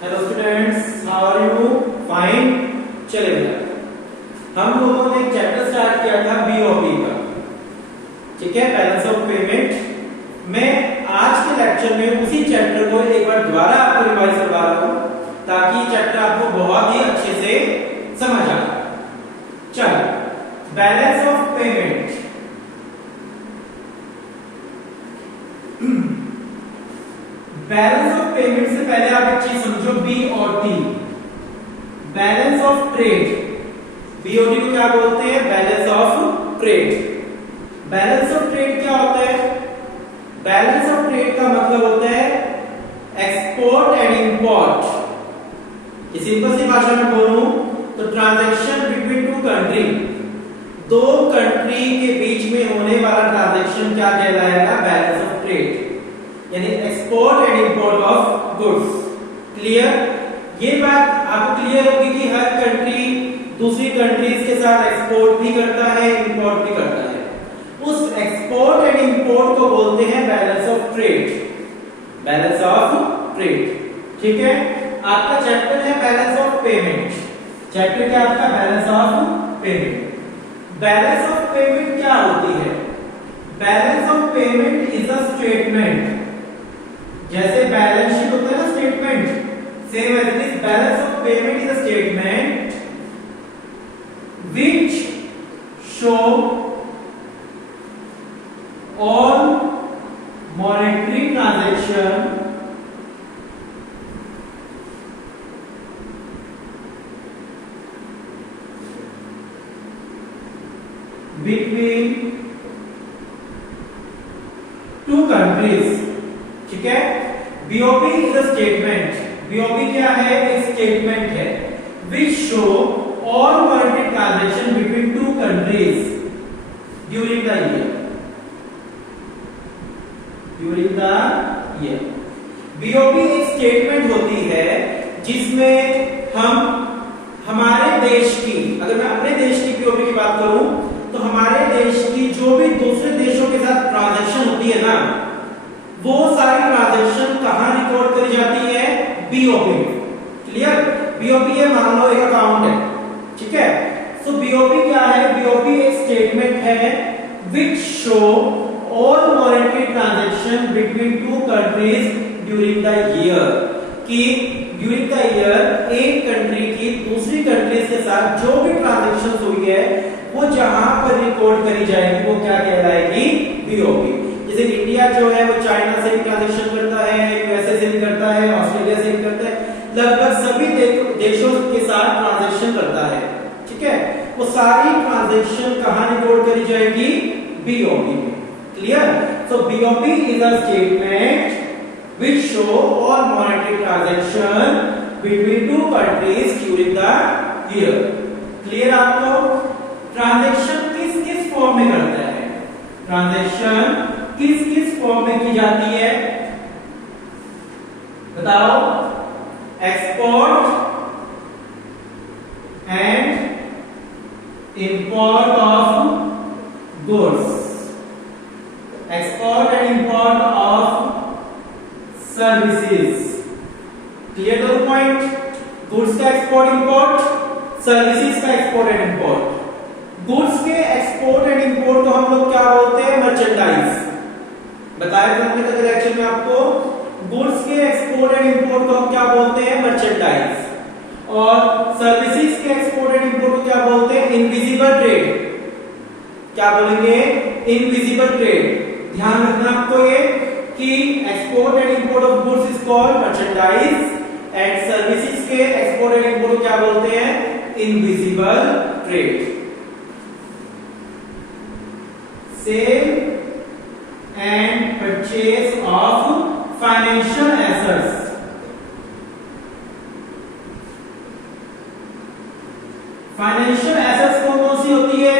Hello students, how are you? Fine. चले बेटा, हम लोगों ने एक चैप्टर स्टार्ट किया था बीओपी का, ठीक है, बैलेंस ऑफ पेमेंट। मैं आज के लेक्चर में उसी चैप्टर को एक बार दोबारा आपको रिवाइज करवा रहा हूं ताकि चैप्टर आपको बहुत ही अच्छे से समझ आ जाए। चलो, balance of payment. Balance of payment से पहले आप एक चीज समझो, बी और T. Balance of trade, B और टी को क्या बोलते हैं? Balance of trade. Balance of trade क्या होता है? बैलेंस ऑफ ट्रेड का मतलब होता है एक्सपोर्ट एंड इंपोर्ट। सिंपल सी भाषा में बोलूं तो ट्रांजैक्शन बिटवीन टू कंट्री, दो कंट्री के बीच में होने वाला ट्रांजैक्शन क्या कहलाएगा? बैलेंस ऑफ ट्रेड, यानी export and import of goods. Clear? ये बात आपको क्लियर होगी कि हर कंट्री दूसरी कंट्रीज के साथ एक्सपोर्ट भी करता है, इंपोर्ट भी करता है। उस एक्सपोर्ट एंड इंपोर्ट को बोलते हैं balance of trade. Balance of trade, ठीक है। आपका चैप्टर है बैलेंस ऑफ पेमेंट। चैप्टर क्या आपका? Balance of payment. Balance of payment क्या होती है? Balance of payment is a statement. जैसे बैलेंस शीट होता है ना, statement, same as this balance of payment is a statement which show all monetary transaction between two countries, ठीक है। BOP is a statement. BOP क्या है? एक statement है which show all monetary transaction between two countries during the year. during the year BOP एक statement होती है जिसमें हम हमारे देश की, अगर मैं अपने देश की बीओपी की बात करूं तो हमारे देश की जो भी दूसरे देशों के साथ ट्रांजैक्शन होती है ना, वो सारी ट्रांजैक्शन कहां रिकॉर्ड करी जाती है? बीओपी में। क्लियर? बीओपी है, मान लो एक अकाउंट है, ठीक है। सो बीओपी क्या है? बीओपी एक स्टेटमेंट है which show all monetary transaction between two countries during the year, कि ड्यूरिंग द ईयर एक कंट्री की दूसरी कंट्रीज के साथ जो भी ट्रांजैक्शंस हुई है वो जहां पर रिकॉर्ड करी जाएगी वो क्या कहलाएगी? बीओपी। जैसे इंडिया जो है वो चाइना से भी ट्रांजैक्शन करता है, यूएसए से भी करता है, ऑस्ट्रेलिया से भी करता है, लगभग सभी देशों के साथ ट्रांजैक्शन करता है, ठीक है। वो सारी ट्रांजैक्शन कहां रिकॉर्ड करी जाएगी? बीओपी में। Clear? So BOP is a statement which show all monetary transaction between two countries during the year. Clear आपको? ट्रांजैक्शन किस किस फॉर्म में करता है? ट्रांजैक्शन किस किस फॉर्म में की जाती है? बताओ। Export and import of goods, export and import of services. Clear to the point? Goods का एक्सपोर्ट इंपोर्ट, सर्विसेज का एक्सपोर्ट एंड इंपोर्ट। गुड्स के एक्सपोर्ट एंड इंपोर्ट को हम लोग क्या बोलते हैं? मर्चेंडाइज। बताया था हमने लेक्चर में आपको, गुड्स के एक्सपोर्ट एंड इंपोर्ट को हम क्या बोलते हैं? मर्चेंडाइज। और सर्विसेज के एक्सपोर्ट एंड इंपोर्ट को क्या बोलते हैं? Invisible trade. क्या बोलेंगे? Invisible trade. ध्यान रखना आपको ये कि export and import of goods is called merchandise and services के एक्सपोर्ट एंड इंपोर्ट को क्या बोलते हैं? Invisible trade. Sale and purchase of financial assets. Financial assets कौन सी होती है?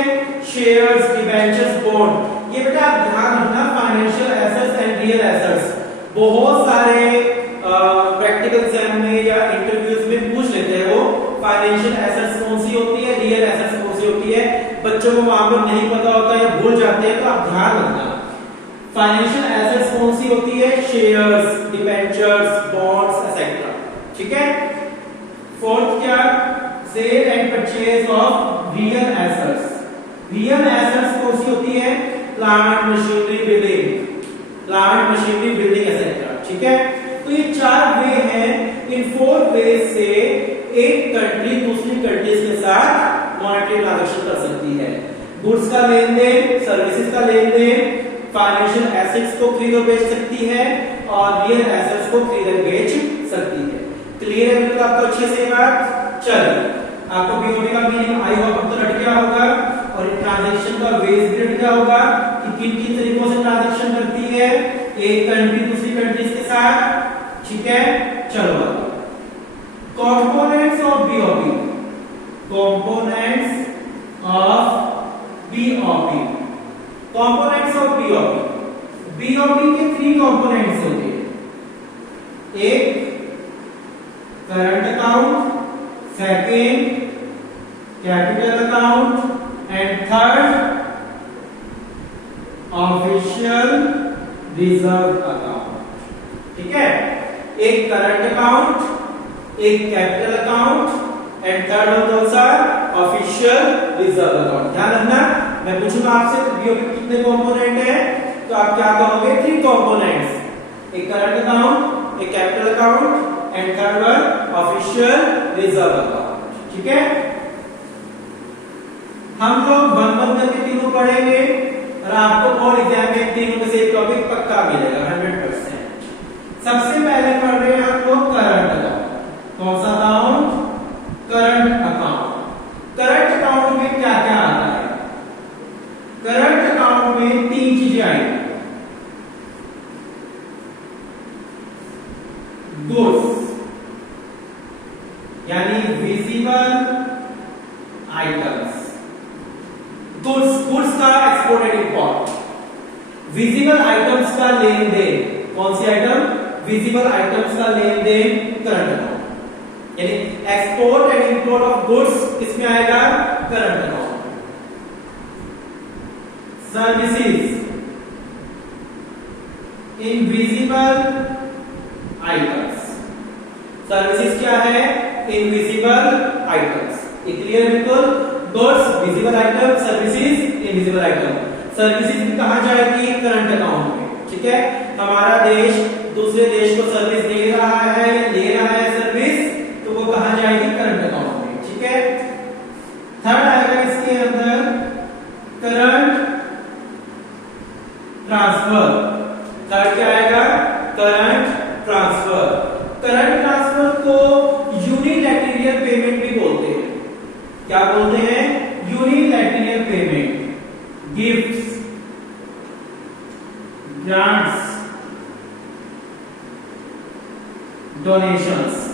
Shares, debentures, bond. ये बेटा आप ध्यान रखना, financial assets and real assets बहुत सारे प्रैक्टिकल एग्जाम में या इंटरव्यूज में पूछ लेते हैं। वो फाइनेंशियल एसेट्स कौन सी होती है, रियल एसेट्स कौन सी होती है, बच्चों को वहां पर नहीं पता होता या भूल जाते हैं, तो आप ध्यान रखना। फाइनेंशियल एसेट्स कौन सी होती है? शेयर्स, डिबेंचर्स, बॉन्ड्स एसेट्रा, ठीक है। फोर्थ क्या, sale and purchase of real assets. Real assets कौन सी होती है, plant machinery building, plant machinery building etcetera, ठीक है। तो ये 4 वे हैं, इन 4 वे से एक कंट्री दूसरी कंट्रीज के साथ मॉनेटरी ट्रांजैक्शन कर सकती है। गुड्स का लेन देन, सर्विसेज का लेन देन, फाइनेंशियल एसेट्स को खरीद और बेच सकती है और रियल एसेट्स को खरीद और बेच सकती है। क्लियर है बिल्कुल आपको अच्छे से बात। चलिए आपको बीओबी का मीनिंग आई होप अब तो रट गया होगा और ट्रांजैक्शन का बेस भी रट गया होगा कि किन किन तरीकों से ट्रांजैक्शन करती है एक कंट्री दूसरी कंट्रीज के साथ, ठीक है। चलो components of BOB, components of BOB, components of BOB. BOB के 3 कंपोनेंट्स होते हैं, एक current account, second capital account and third official reserve account, ठीक है। एक करंट अकाउंट, एक कैपिटल अकाउंट एंड थर्ड होता है ऑफिशियल रिजर्व अकाउंट। ध्यान रखना, मैं पूछूंगा आपसे बीओबी के कितने कंपोनेंट है तो आप क्या कहोगे, 3 कंपोनेंट्स, एक करंट अकाउंट, एक capital account and third one official reserve account, ठीक है। हम लोग 1-1 करके तीनों पढ़ेंगे और आपको बोर्ड एग्जाम में तीनों में से एक टॉपिक पक्का मिलेगा 100%। सबसे पहले पढ़ रहे हैं हम लोग करंट अकाउंट। कौन सा account, current account. Current account में क्या क्या आता है, करंट अकाउंट में 3 चीजें आएंगी, गुड्स यानी विजिबल आइटम्स, गुड्स का export and import, visible items का लेन देन। कौन सी आइटम, विजिबल आइटम्स का लेन देन करंट अकाउंट, यानी export and import of goods किसमें आएगा, current account. Services, invisible items, services क्या है, इनविजिबल आइटम्स। क्लियर बिल्कुल, goods visible item, services invisible item. Services भी कहां जाएगी, करंट अकाउंट में, ठीक है। हमारा देश दूसरे देश को सर्विस दे रहा है या ले रहा है सर्विस, तो वो कहां जाएगी, करंट अकाउंट में, ठीक है। थर्ड आएगा इसके अंदर करंट ट्रांसफर। थर्ड क्या आएगा, करंट ट्रांसफर। करंट ट्रांसफर को यूनिलैटरल पेमेंट भी बोलते हैं। क्या बोलते हैं, unilateral payment, gifts, grants, donations.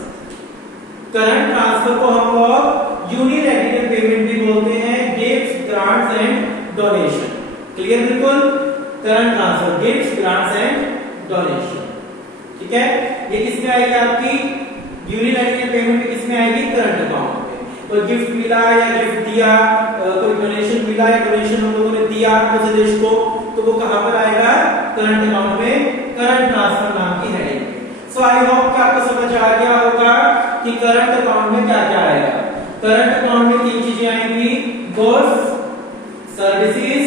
Current transfer को हम लोग यूनिलैटरल पेमेंट भी बोलते हैं, gifts, grants and donation. Clear बिल्कुल, current transfer, gifts, grants and donation, ठीक है। ये किसमें आएगी आपकी, यूनिलैटरल पेमेंट किसमें आएगी, करंट अकाउंट में। कोई गिफ्ट मिला या गिफ्ट दिया, कोई डोनेशन मिला या डोनेशन हम लोगों ने दिया दूसरे देश को, तो वो कहां पर आएगा, करंट अकाउंट में, करंट ट्रांसफर नाम की हेडिंग में। सो आई होप कि आपको समझ आ गया होगा कि करंट अकाउंट में क्या क्या आएगा। करंट अकाउंट में 3 चीजें आएंगी, goods, services,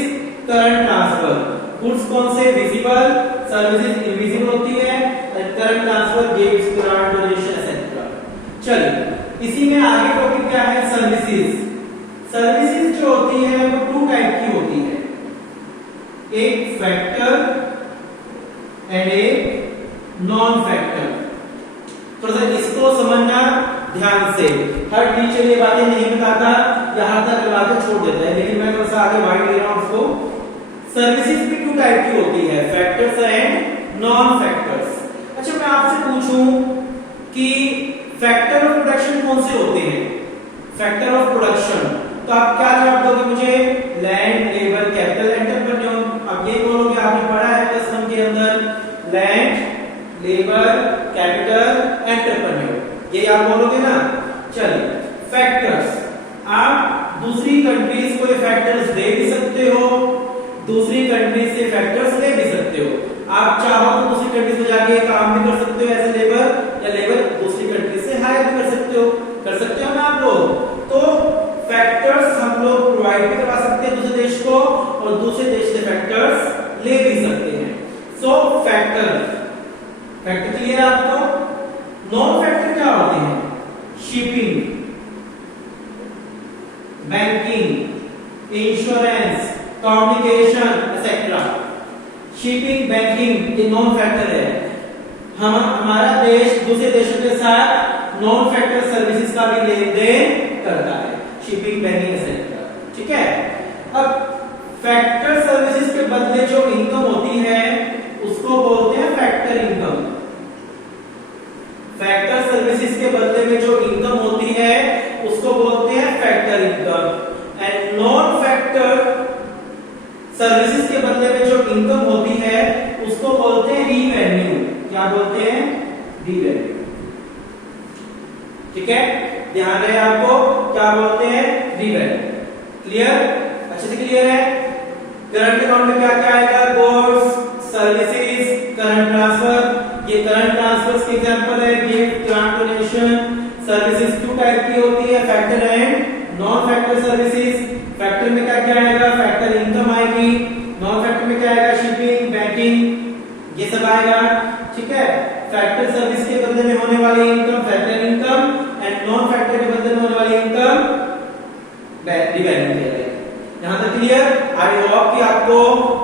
current transfer. Goods कौन से, विजिबल, सर्विसेज इनविजिबल होती है, current transfer gifts, grant, donation etcetera. चलिए इसी में आगे टॉपिक क्या है, सर्विसेज। सर्विसेज जो होती है वो 2 टाइप की होती है, एक फैक्टर एंड एक नॉन फैक्टर। थोड़ा सा इसको समझना ध्यान से, हर टीचर ये बातें नहीं बताता, यहां तक बातें छोड़ देता है, लेकिन मैं थोड़ा सा आगे बढ़ ले रहा हूं उसको। सर्विसेज भी 2 टाइप की होती है, फैक्टर्स एंड नॉन फैक्टर्स। अच्छा मैं आपसे पूछूं कि फैक्टर ऑफ प्रोडक्शन कौन से होते हैं, फैक्टर ऑफ प्रोडक्शन, तो आप क्या जवाब दोगे मुझे, लैंड, लेबर, कैपिटल, एंटरप्रेन्योर। अब ये बोलोगे, आपने पढ़ा है प्लस 1 के अंदर, लैंड, लेबर, कैपिटल, एंटरप्रेन्योर, ये आप बोलोगे ना। चलिए फैक्टर्स, आप दूसरी कंट्रीज को ये फैक्टर्स दे भी सकते हो, दूसरी कंट्रीज से फैक्टर्स ले भी सकते हो। आप चाहो तो दूसरी कंट्रीज में जाके काम भी कर सकते हो एज ए लेबर, या लेबर दूसरी कंट्री से कर सकते हो ना आप लोग। तो फैक्टर्स हम लोग प्रोवाइड भी करवा सकते हैं दूसरे देश को और दूसरे देश से फैक्टर्स ले भी सकते हैं। सो फैक्टर क्लियर है आपको। नॉन फैक्टर क्या होते हैं? Shipping, banking, insurance, communication etcetera. Shipping, banking ये नॉन फैक्टर है। हमारा देश दूसरे देशों के साथ नॉन फैक्टर सर्विसेज का भी लेन देन करता है, शिपिंग, बैंकिंग एक्सेट्रा। ठीक है। अब फैक्टर सर्विसेज के बदले जो इनकम होती है उसको बोलते हैं फैक्टर इनकम। फैक्टर सर्विसेज के बदले में जो इनकम होती है उसको बोलते हैं factor income. And non factor services के बदले में जो इनकम होती है उसको बोलते हैं रिवेन्यू। क्या बोलते हैं? रिवेन्यू। ठीक है, ध्यान रहे आपको, क्या बोलते हैं? रिवेन्यू। क्लियर? अच्छे से क्लियर है। करंट अकाउंट में क्या क्या आएगा? Goods, services, current transfer. ये करंट ट्रांसफर्स के एग्जांपल है, gift, grant, donation. Services two type की होती है, factor and non factor services. Factor में क्या क्या आएगा? फैक्टर इनकम आएगी। नॉन फैक्टर में क्या आएगा? शिपिंग, बैंकिंग, ये सब आएगा। ठीक है। फैक्टर सर्विस के बदले में होने वाली income factor income and non factor के बदले में होने वाली इनकम रिवेन्यू कहलाएगी। यहां तक क्लियर? आई होप कि आपको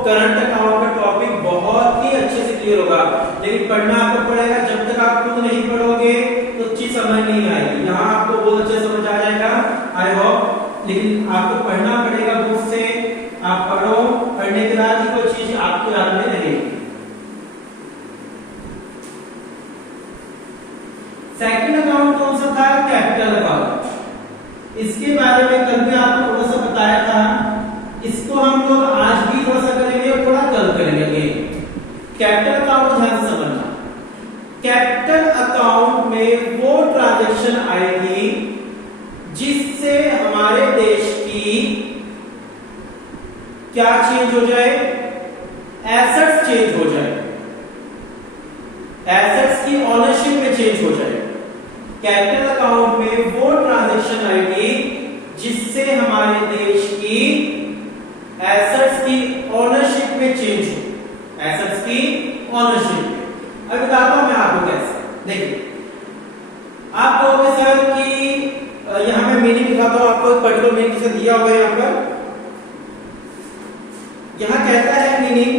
करंट अकाउंट का टॉपिक बहुत ही अच्छे से क्लियर होगा। लेकिन पढ़ना आपको पड़ेगा, जब तक आप खुद नहीं पढ़ोगे तो चीज समझ नहीं आएगी। यहाँ आपको बहुत अच्छे समझ आ जाएगा आई होप, लेकिन आपको पढ़ना पड़ेगा बुक से। आप पढ़ो, पढ़ने के बाद ही कोई चीज आपको याद में रहेगी। सेकंड अकाउंट कौन सा था? Capital account. इसके बारे में कल भी आपको थोड़ा सा बताया था। इसको हम लोग आज भी थोड़ा सा करेंगे और थोड़ा कल करेंगे। कैपिटल अकाउंट को ध्यान से समझना। कैपिटल अकाउंट में वो ट्रांजैक्शन आएगी जिससे हमारे देश की क्या चेंज हो जाए? एसेट्स चेंज हो जाए, एसेट्स की ऑनरशिप में चेंज हो जाए। कैपिटल अकाउंट में वो ट्रांजैक्शन आएगी जिससे हमारे देश की एसेट्स की ऑनरशिप में चेंज हो, एसेट्स की ऑनरशिप। अब बताता हूं मैं आपको कैसे। देखिए, आप कहोगे सर कि यहां मैं मीनिंग दिखाता हूं आपको, एक पर्टिकुलर मीनिंग किसे दिया होगा यहां पर। यहां कहता है meaning,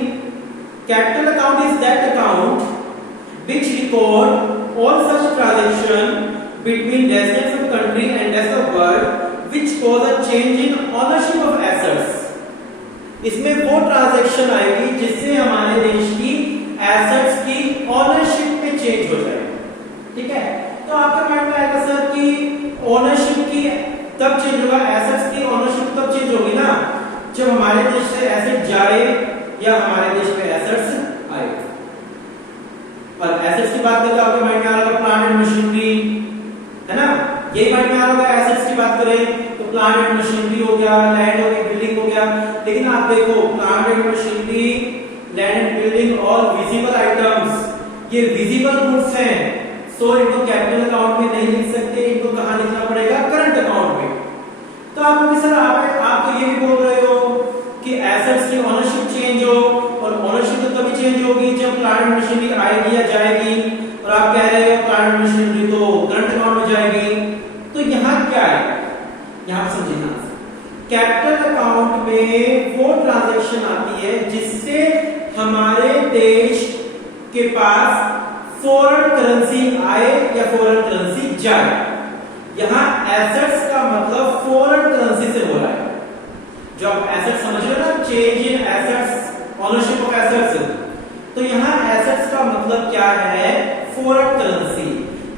capital account is that account which record all such transaction between residents of country and rest of world which cause a change in ownership of assets। इसमें वो ट्रांजैक्शन आएगी जिससे हमारे देश की एसेट्स की ऑनरशिप में चेंज हो जाए। ठीक है। तो आपके माइंड में आएगा सर कि ऑनरशिप की तब चेंज होगा, एसेट्स की ऑनरशिप तब चेंज होगी ना जब हमारे देश से एसेट जाए या हमारे देश पे एसेट्स आए। और एसेट्स की बात करते आपके माइंड में आ रहा होगा प्लांट एंड मशीनरी, है ना? यही माइंड में आ रहा होगा। एसेट्स की बात करें तो प्लांट एंड मशीनरी हो गया, लैंड हो गई, बिल्डिंग हो गया। लेकिन आप देखो, plant and machinery, land and building all visible items, ये विजिबल गुड्स हैं। सो इनको कैपिटल अकाउंट में नहीं लिख सकते, इनको कहां लिखना पड़ेगा? करंट अकाउंट में। तो आप लोग सर आप तो ये भी बोल रहे हो कि एसेट्स की ऑनरशिप चेंज हो, और ऑनरशिप तो तभी चेंज होगी जब प्लांट मशीनरी आएगी या जाएगी, और आप कह रहे हो प्लांट मशीनरी तो करंट अकाउंट में जाएगी। तो यहाँ क्या है? यहाँ समझना, कैपिटल अकाउंट में वो ट्रांजैक्शन आती है जिससे हमारे देश के पास फॉरेन करेंसी आए या फॉरेन करेंसी जाए। यहाँ एसेट्स का मतलब फॉरेन करेंसी से हो रहा है। जो आप एसेट्स समझ रहे हो ना, change in assets, ownership of assets, तो यहाँ एसेट्स का मतलब क्या है? Foreign currency.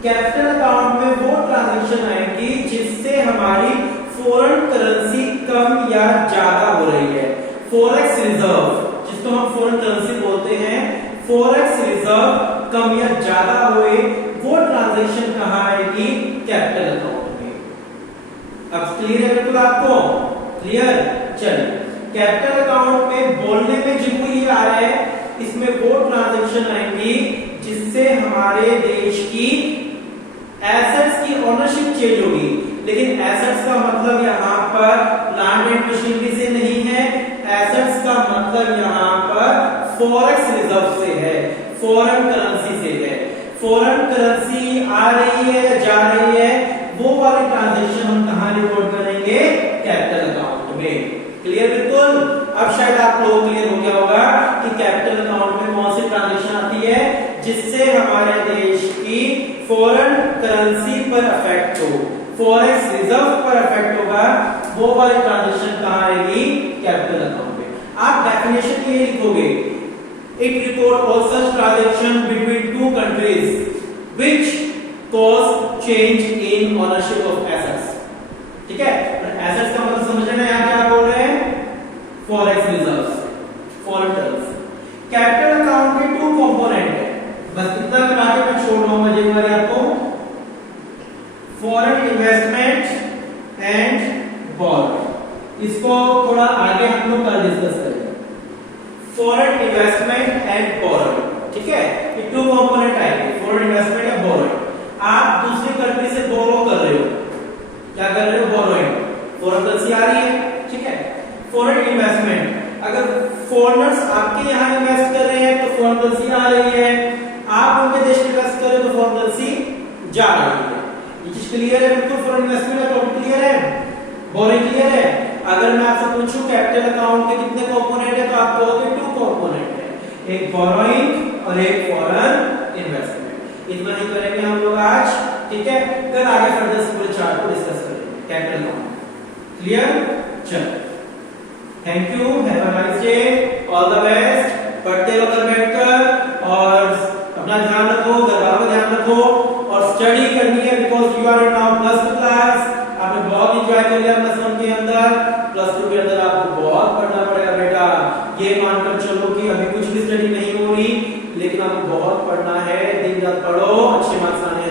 कैपिटल अकाउंट में वो ट्रांजैक्शन आएगी जिससे हमारी फॉरेन करेंसी कम या ज्यादा हो रही है। फॉरेक्स रिजर्व, जिसको हम फॉरेन करेंसी बोलते हैं, फॉरेक्स रिजर्व कम या ज्यादा हुए, वो ट्रांजैक्शन कहां आएगी? कैपिटल अकाउंट में। अब क्लियर है बिल्कुल आपको? क्लियर? चलिए, कैपिटल अकाउंट में बोलने में जिनको ये आ रहा है, इसमें वो ट्रांजैक्शन आएंगी जिससे हमारे देश की एसेट्स की ऑनरशिप चेंज होगी, लेकिन एसेट्स का मतलब यहाँ पर प्लांट एंड मशीनरी से नहीं है, एसेट्स का मतलब यहाँ पर फॉरेक्स रिजर्व से है, फॉरेन करेंसी से है। फॉरेन करेंसी आ रही है या जा रही है, वो वाली ट्रांजैक्शन हम कहां रिकॉर्ड करेंगे? कैपिटल अकाउंट में। क्लियर? बिल्कुल। अब शायद आप लोगों को क्लियर हो गया होगा कि कैपिटल अकाउंट में कौन सी ट्रांजैक्शन आती है जिससे हमारे देश की फॉरेन करेंसी पर इफेक्ट हो, फॉरेक्स रिजर्व पर इफेक्ट होगा, वो वाली ट्रांजैक्शन कहां आएगी? कैपिटल अकाउंट में। आप डेफिनेशन ये लिखोगे, it record all such transaction between two countries which cause change in ownership of assets। ठीक है, एसेट्स का मतलब समझ में यहाँ क्या बोल रहे हैं? Forex reserves, foreign currency. Capital account के टू कंपोनेंट है, बस इतना करा के मैं छोड़ रहा हूं मजे वाली आपको। फॉरेन इन्वेस्टमेंट एंड बोरोइंग, इसको थोड़ा आगे हम लोग कल डिस्कस करेंगे। फॉरेन इन्वेस्टमेंट एंड बोरोइंग, ठीक है, ये टू कंपोनेंट आएंगे, फॉरेन इन्वेस्टमेंट या बोरोइंग। आप दूसरी कंट्री से बोरो कर रहे हो, क्या कर रहे हो? बोरोइंग, फॉरेन करेंसी आ रही है, ठीक है। फॉरेन इन्वेस्टमेंट, अगर फॉरेनर्स आपके यहाँ इन्वेस्ट कर रहे हैं तो फॉरेन करेंसी आ रही है, आप उनके देश में इन्वेस्ट कर रहे हो तो फॉरेन करेंसी जा रही है। ये चीज क्लियर है? बिल्कुल। फॉरेन इन्वेस्टमेंट का टॉपिक क्लियर है, बोरोइंग क्लियर है। अगर मैं आपसे पूछूं कैपिटल अकाउंट के कितने कंपोनेंट है तो आप कहोगे टू कंपोनेंट है, एक बोरोइंग और एक फॉरेन इन्वेस्टमेंट। इतना ही करेंगे हम लोग आज, ठीक है। फिर आगे फर्दर इस पूरे चार्ट को डिस्कस करेंगे कैपिटल अकाउंट। क्लियर? चलो, thank you, have a nice day, all the best. पढ़ते रहो घर बैठकर और अपना ध्यान रखो, घर वालों का ध्यान रखो और स्टडी करनी है because you are in now +2 class. आपने बहुत एंजॉय कर लिया +1 के अंदर, +2 के अंदर आपको बहुत पढ़ना पड़ेगा बेटा। ये मानकर चलो कि अभी कुछ भी स्टडी नहीं हो रही, लेकिन आपको बहुत पढ़ना है, दिन रात पढ़ो, अच्छे मार्क्स आने